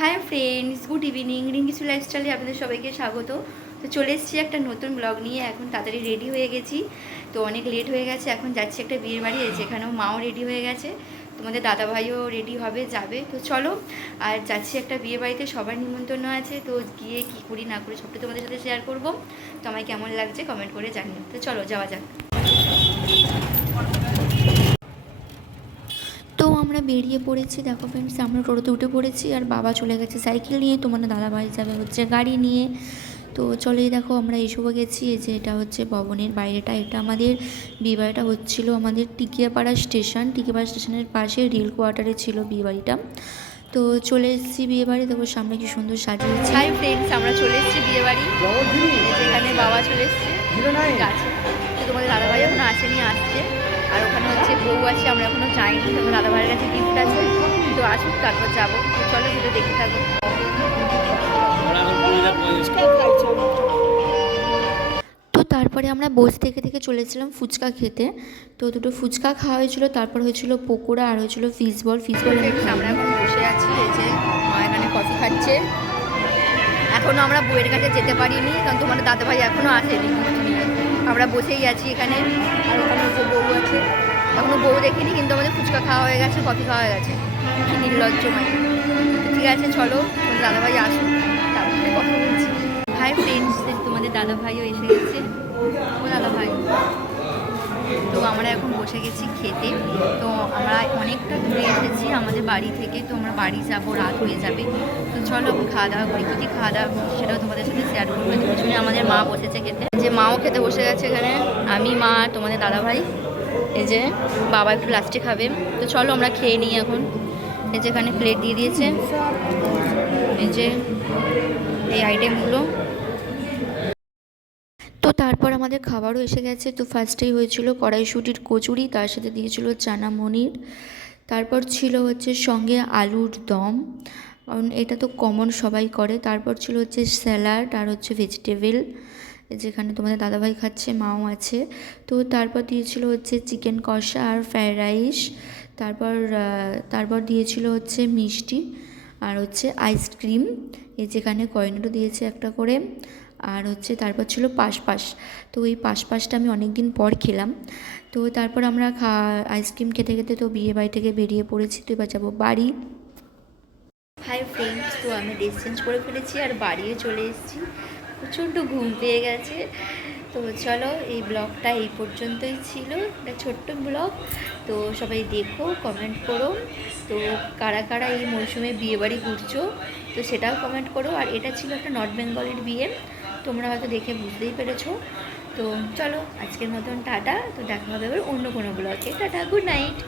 High friends, good evening. রিঙ্কিসু লাইফস্টাইলে আপনাদের সবাইকে স্বাগত। তো চলে এসেছি একটা নতুন ব্লগ নিয়ে। এখন তাড়াতাড়ি রেডি হয়ে গেছি, তো অনেক লেট হয়ে গেছে। এখন যাচ্ছি একটা বিয়ের বাড়ি, যেখানেও মাও রেডি হয়ে গেছে, তোমাদের দাদাভাইও রেডি হবে, যাবে। তো চলো, আর যাচ্ছি একটা বিয়ে বাড়িতে, সবার নিমন্ত্রণ আছে। তো গিয়ে কী করি না করি সবটা তোমাদের সাথে শেয়ার করবো। তো আমায় কেমন লাগছে কমেন্ট করে জানিও। তো চলো যাওয়া যাক। তো আমরা বেরিয়ে পড়েছি, দেখো ফ্রেন্ডস, আমরা টোটোতে উঠে পড়েছি, আর বাবা চলে গেছে সাইকেল নিয়ে, তোমার দাদাভাই যাবে হচ্ছে গাড়ি নিয়ে। তো চলেই দেখো আমরা এসেও গেছি। এই যে এটা হচ্ছে ভবনের বাইরেটা, এটা আমাদের বিয়েবাড়িটা হচ্ছিলো আমাদের টিকিয়াপাড়া স্টেশন, টিকিয়াপাড়া স্টেশনের পাশে রেল কোয়ার্টারে ছিল বিয়েবাড়িটা। তো চলে এসেছি বিয়েবাড়ি, দেখো সামনে কি সুন্দর সাজিয়েছি। হাই ফ্রেন্ডস, আমরা চলে এসেছি বিয়েবাড়ি, যেখানে বাবা চলে এসছে আছে। তো তোমাদের দাদাভাই এখনো আসেনি, আসছে। আর ওখানে হচ্ছে বউ আছে, আমরা এখনো যাইনি। তোমার দাদাভাইয়ের কাছে গিফট আছে, তো আসুক তারপর যাবো। তো চলো ভিডিও দেখতে থাকো। তো তারপরে আমরা বসে থেকে থেকে চলেছিলাম ফুচকা খেতে। তো দুটো ফুচকা খাওয়া হয়েছিল, তারপর হয়েছিল পকোড়া, আর হয়েছিল ফিশ বল। আমরা এখন বসে আছি, এই যে মা এখানে কফি খাচ্ছে। এখনও আমরা বউয়ের কাছে যেতে পারিনি, কারণ তোমার দাদাভাই এখনও আসেনি। আমরা বসেই আছি এখানে, আর ওখানে যে বউ আছে, এখনও বউ দেখিনি, কিন্তু আমাদের ফুচকা খাওয়া হয়ে গেছে, কফি খাওয়া হয়ে গেছে। কি নির্লজ্জ মানে। ঠিক আছে চলো, তোমাদের দাদাভাই আসুন, তারপরে কথা বলছি। হাই ফ্রেন্ডস, তোমাদের দাদাভাইও এসে গেছে। ও দাদাভাই, তো আমরা এখন বসে গেছি খেতে। তো আমরা অনেকটা দূরে এসেছি আমাদের বাড়ি থেকে, তো আমরা বাড়ি যাব, রাত হয়ে যাবে। তো চলো এখন খাওয়া দাওয়া করি, কী খাওয়া দাওয়া সেটাও তোমাদের সাথে শেয়ার করবো। পিছনে আমাদের মা বসেছে খেতে, যে মাও খেতে বসে গেছে এখানে, আমি, মা, তোমাদের দাদাভাই। এই যে বাবা একটু লাস্টে খাবে। তো চলো আমরা খেয়ে নিই এখন। এই যে এখানে প্লেট দিয়ে দিয়েছে, এই যে এই আইটেমগুলো। তো তারপর আমাদের খাবারও এসে গেছে। তো ফার্স্টেই হয়েছিল কড়াইশুঁটির কচুরি, তার সাথে দিয়েছিল চানা মনির। তারপর ছিল হচ্ছে সঙ্গে আলুর দম, কারণ এটা তো কমন, সবাই করে। তারপর ছিল হচ্ছে স্যালাড, আর হচ্ছে ভেজিটেবল, যেখানে তোমাদের দাদাভাই খাচ্ছে, মাও আছে। তো তারপর দিয়েছিল হচ্ছে চিকেন কষা আর ফ্রায়েড রাইস। তারপর দিয়েছিল হচ্ছে মিষ্টি, আর হচ্ছে আইসক্রিম, যেখানে কয়েনও দিয়েছে একটা করে। আর হচ্ছে তারপর ছিল পাশ। তো এই পাশটা আমি অনেক দিন পর খেলাম। তো তারপর আমরা আইসক্রিম খেতে খেতে তো বিয়ে বাড়ি থেকে বেরিয়ে পড়েছি। তো এবার যাবো বাড়ি। হাই ফ্রেন্ডস, তো আমি ড্রেস চেঞ্জ করে ফেলেছি, আর বাড়িও চলে এসেছি। প্রচণ্ড ঘুম পেয়ে গেছে। তো চলো, এই ব্লগটা এই পর্যন্তই ছিল, একটা ছোট্ট ব্লগ। তো সবাই দেখো, কমেন্ট করো। তো কারা কারা এই মরশুমে বিয়েবাড়ি ঘুরছো, তো সেটাও কমেন্ট করো। আর এটা ছিল একটা নর্থ বেঙ্গলের বিয়ে, তোমরা হয়তো দেখে বুঝতেই পেরেছো। তো চলো আজকের মতন টাটা। তো দেখা হবে এবার অন্য কোনো ব্লগে। Tata, good night.